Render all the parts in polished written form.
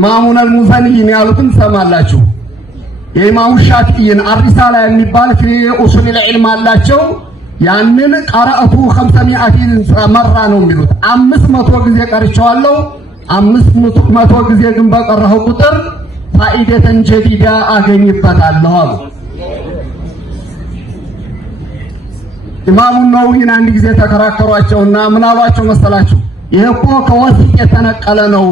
ኢማሙን አልሙዘኒን ያሉትን ሰማላችሁ። የኢማሙ ሻፊዒን አርሳላ የሚባል في اصول العلم አላቸው። ያንን ቀራአቱ 500 መራ ነው የሚሉት 500 ጊዜ ቀርቻለሁ። 500 ጊዜ ግን በቀራሁ ቁጥር ፋኢደተን ጀዲዳ አገኝበታለሁ አሉ። ኢማሙ ነውዊን አንድ ጊዜ ተከራከሯቸውና ምን አሏቸው መሰላችሁ? ይሄ እኮ ከወሲጥ የተነቀለ ነው፣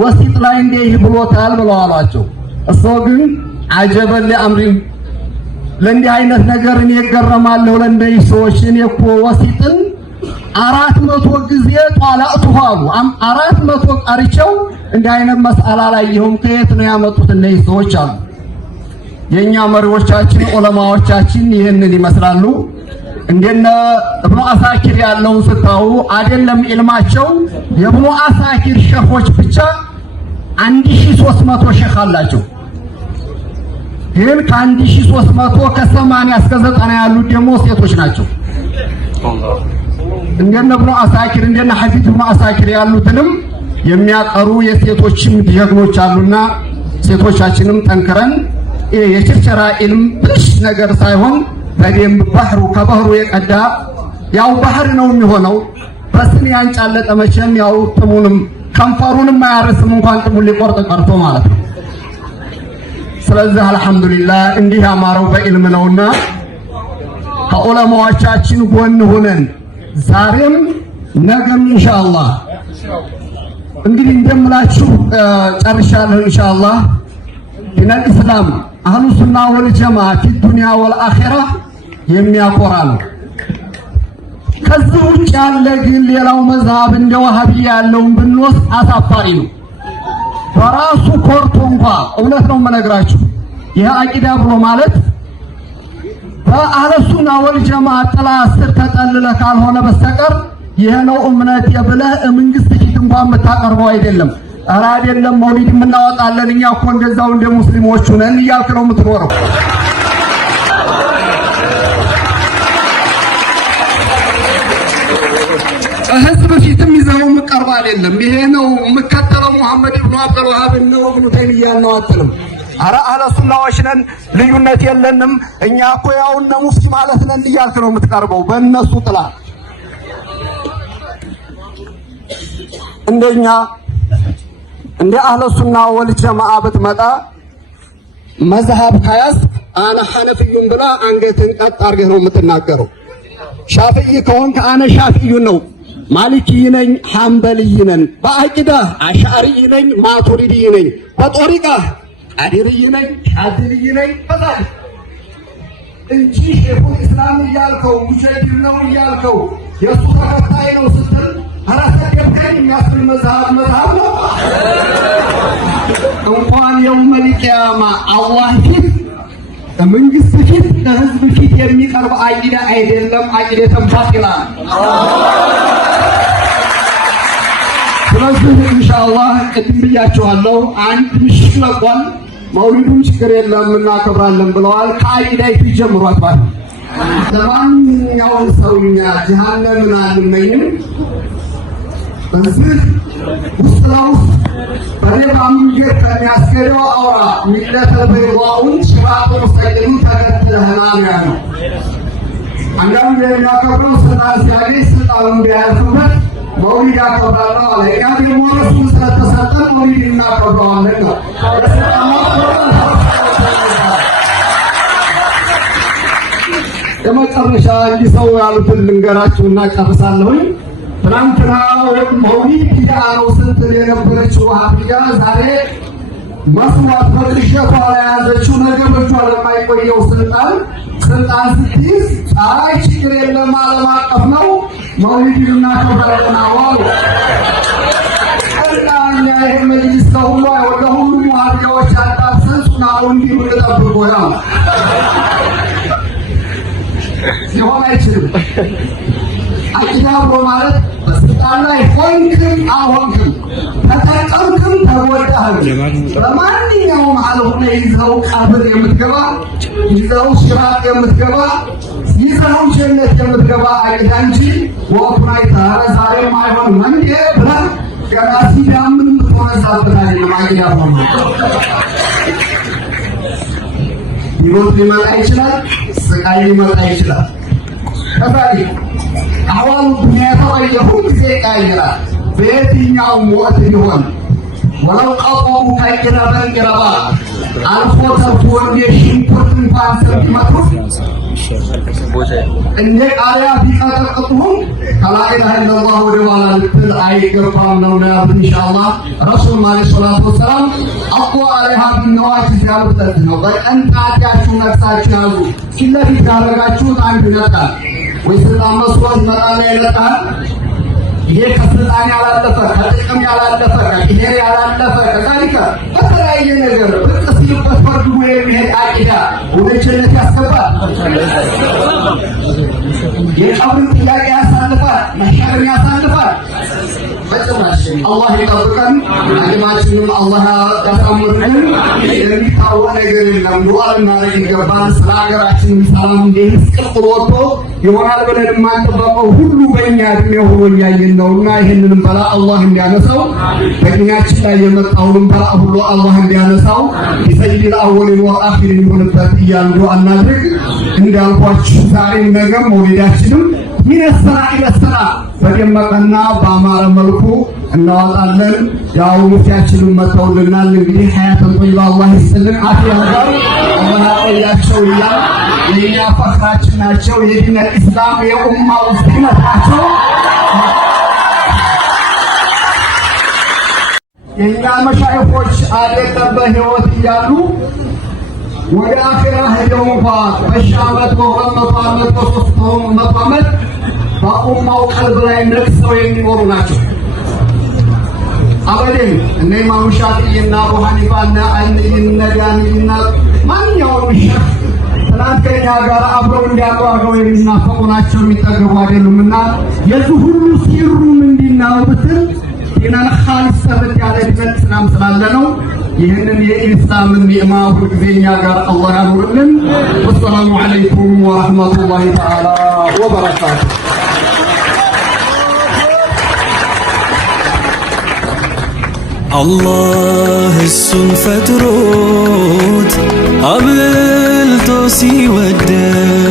ወሲጥ ላይ እንዲህ ብሎታል ብለው አሏቸው። እሱ ግን አጀበል ለአምሪ ለእንዲህ አይነት ነገር እኔ እገረማለሁ ለእንደዚህ ሰዎች እኔ እኮ ወሲጥን 400 ጊዜ ጧላእቱ አሉ 400 ቀርቸው እንዲህ አይነት መስአላ ላይ ይሁን ከየት ነው ያመጡት እነዚህ ሰዎች አሉ። የኛ መሪዎቻችን ዑለማዎቻችን ይሄንን ይመስላሉ። እንደነ ኢብኑ አሳኪር ያለውን ስታዩ አይደለም ኢልማቸው የኢብኑ አሳኪር ሸኾች ብቻ 1300 ሸኽ አላቸው። ይሄን ከ1300 ከ80 እስከ 90 ያሉት ደግሞ ሴቶች ናቸው። እንደነ ኢብኑ አሳኪር እንደነ ሐፊዝ ኢብኑ አሳኪር ያሉትንም የሚያቀሩ የሴቶችም ጀግኖች አሉና ሴቶቻችንም ጠንክረን የቸርቸራ ኢልም ብልሽ ነገር ሳይሆን በደም ባህሩ ከባህሩ የቀዳ ያው ባህር ነው የሚሆነው። በስም ያንጫለጠ መቼም ያው ጥሙንም ከንፈሩንም ማያርስም እንኳን ጥሙን ሊቆርጥ ቀርቶ ማለት ነው። ስለዚህ አልহামዱሊላህ እንዲህ ያማረው በኢልም ነውና ከዑለማዎቻችን ጎን ሆነን ዛሬም ነገም ኢንሻአላህ እንግዲህ እንደምላችሁ ጨርሻለሁ ኢንሻአላህ ዲነል ኢስላም አህሉ ሱና ወል ጀማዓ ፊ ዱንያ ወል አኺራ የሚያቆራ ነው። ከዚህ ውጭ ያለ ግን ሌላው መዝሃብ እንደ ወሃቢያ ያለውን ብንወስድ አሳፋሪ ነው። በራሱ ኮርቶ እንኳን እውነት ነው የምነግራችሁ ይሄ አቂዳ ብሎ ማለት በአህሉ ሱና ወል ጀማዓ ጥላ ስር ተጠልለ ካልሆነ በስተቀር ይሄ ነው እምነት የብለህ መንግስት ፊት እንኳን የምታቀርበው አይደለም። ኧረ አይደለም መውሊድ የምናወጣለን እኛ እኮ እንደዛው እንደ ሙስሊሞች ነን እያልክ ነው የምትኖረው። ህዝብ ፊትም ይዘው መቀርብ አይደለም። ይሄ ነው የምከተለው መሐመድ ኢብኑ አብዱል ወሃብ ነው ኢብኑ ተይሚያ ነው አትልም። ኧረ አህለ ሱናዎች ነን ልዩነት የለንም እኛ እኮ ያው እነ ሙስሊም ማለት ነን እያልክ ነው የምትቀርበው በእነሱ ጥላ። እንደኛ እንደ አህለ ሱና ወል ጀማዓ ብትመጣ መዝሃብ ከያዝ አነ ሐነፊዩን ብላ አንገትን ቀጥ አድርገህ ነው የምትናገረው። ሻፊዒ ከሆንክ አነ ሻፊዒ ነው፣ ማሊኪይ ነኝ፣ ሐንበልይ ነኝ፣ በአቂዳ አሽዓሪይ ነኝ፣ ማቱሪዲይ ነኝ፣ በጦሪቃ ቃዲርይ ነኝ፣ ሻዚልይ ነኝ ፈዛል እንጂ ሼኹል ኢስላም እያልከው ሙጀዲድ ነው እያልከው የሱ ተከታይ ነው ስትል አራተከኝ የሚያስብል መዝሃብ ነው። እንኳን የውመል ቂያማ አላህ ፊት መንግስት ፊት ለህዝብ ፊት የሚቀርብ አቂዳ አይደለም። አቂዳ ተንፋቂላ ስለዚህ ኢንሻአላህ ቅድም ብያችኋለሁ አንድ ምሽት ለቋል መውሊዱም ችግር የለም እናከብራለን ብለዋል። ከአቂዳ ይጀምሯት ማለት ለማንኛውም ሰውኛ ጀሃነምን አንመኝም። በዚህ ውስጥ ለውስጥ በሌባ መንገድ ከሚያስገደው አውራ ሚለተል በይዋውን ሽራጡ ሙስተቂም ተከትለህና ነው ያለው። አንዳንዱ የሚያከብረው ስልጣን ሲያገኝ ስልጣኑን ቢያልፍበት መውሊድ ያከብራለሁ አለ። ያ ደግሞ እሱ ስለተሰጠ መውሊድ እናከብረዋለን ነው። የመጨረሻ እንዲህ ሰው ያሉትን ልንገራችሁና ጨርሳለሁኝ። ትናንትና መውሊድ ቢድዓ ነው ስትል የነበረችው ዋህብያ ዛሬ መስዋዕት በቅዠቷ ላይ ያዘችው ነገር በእጇ ለማይቆየው ስልጣን ስትይዝ አይ ችግር የለም ዓለም አቀፍ ነው መውሊድ እናከብራለን አሉ። እና እኛ ይሄ መጅሊስ ለሁሉ ለሁሉም ዋህብያዎች ያጣሰን ሱናው እንዲሁ ተጠብቆ ነው ሊሆን አይችልም። አቂዳ ብሎ ማለት በስልጣን ላይ ሆንክም አልሆንክም ተጠቀምክም ተጎዳህም በማንኛውም አልሆነ ይዘው ቀብር የምትገባ ይዘው ሽራጥ የምትገባ ይዘው ጀነት የምትገባ አይዳንጂ ወቁናይታ ዛሬም አይሆንም እንዴ ብላ ገና ሲዳምን የምትወዛበት አይደለም። አቂዳ ነው ይሞት ሊመጣ ይችላል፣ ስቃይ ሊመጣ ይችላል። ከዛሬ አሁን ዱንያ ተቀየሩ ጊዜ ይቀየራል። በየትኛውም ወቅት ቢሆን ወለው ቀጠሩ ከይረበን ይረባ አልፎ ተርፎ የሽንኩርት እንኳን ቢመቱት እንደ ቃሪያ ቢቀጠቅጡም ከላኢላሃ ኢለላህ ወደ ኋላ ልትል አይገባም ነው ያሉት። ኢንሻአላህ ረሱል ዓለይሂ ሰላቱ ወሰላም አቁ አለይሃ ቢነዋጅዝ ያሉት ነው። በቀንጣታችሁ ነክሳችሁ ያዙ። ፊት ለፊት ያደረጋችሁት አንድ ይነጣል ወይ ስልጣን መስዋዕት ይመጣል ይነጣል። ይሄ ከስልጣን ያላለፈ ከጥቅም ያላለፈ ከብሔር ያላለፈ ከታሪክ በተለያየ ነገር ብቅ ሲልበት ፈርድጎ የሚሄድ አቂዳ ወደ ጀነት ያስገባል። የቀብርን ጥያቄ ያሳልፋል፣ መሻርን ያሳልፋል። በጭራሽ አላህ ይጠብቀን፣ አቂማችንም አላህ ያሳምርልን። የሚታወቅ ነገር የለም። ዱዓ ልናደርግ ይገባል። ስለ ሀገራችን ሰላም እንዲህ ምስቅልቅል ወጥቶ ይሆናል ብለን የማንጠበቀው ሁሉ በእኛ እድሜ ሆኖ እያየን ነውና ይህንንም በላ አላህ እንዲያነሳው፣ በእድሜያችን ላይ የመጣውንም በላ ሁሉ አላህ እንዲያነሳው የሰይድ አወሊን ወአኺሪን ይሁንበት እያልን ዱዓ እናድርግ። እንዳልኳችሁ ዛሬም ነገም መውሊዳችንም ይነሰራ ይነሰራ በደመቀና በአማረ መልኩ እናወጣለን። ያው ሙፍቲያችንን መተውልናል። እንግዲህ ሀያተን ጠይባ አላህ ይስጥልን፣ አፊያ ጋር አላህ ያቆያቸው እያል የኛ ፈኽራችን ናቸው። የዲን ኢስላም የኡማው ዚነት ናቸው። የኛ መሻይኾች አይደለም በህይወት እያሉ ወደ አኺራ ሄደው እንኳን በሺህ ዓመት በሁለት መቶ ዓመት በሦስት መቶ ዓመት በኡማው ቀልብ ላይ ነግሰው የሚኖሩ ናቸው። አበደን እነ ኢማሙ ሻፊዒና አቡ ሐኒፋና እነ ዳኒና ማንኛውም ሸህ ትናንት ከኛ ጋር አብረው እንዲያሉ አብረው የሚናፈቁ ናቸው፣ የሚጠገቡ አይደሉምና የዚህ ሁሉ ሲሩ ምንድነው ብትል ዲናል ኻሊስ ሰበት ያለ ዲን እስላም ስላለ ነው። ይህንን የኢስላምን ኒዕማ ሁልጊዜ እኛ ጋር አላህ ያኑርልን። ወሰላሙ ዐለይኩም ወረሕመቱላሂ ተዓላ ወበረካቱ። አላህ እሱን ፈጥሮት አብልጦ ሲወደው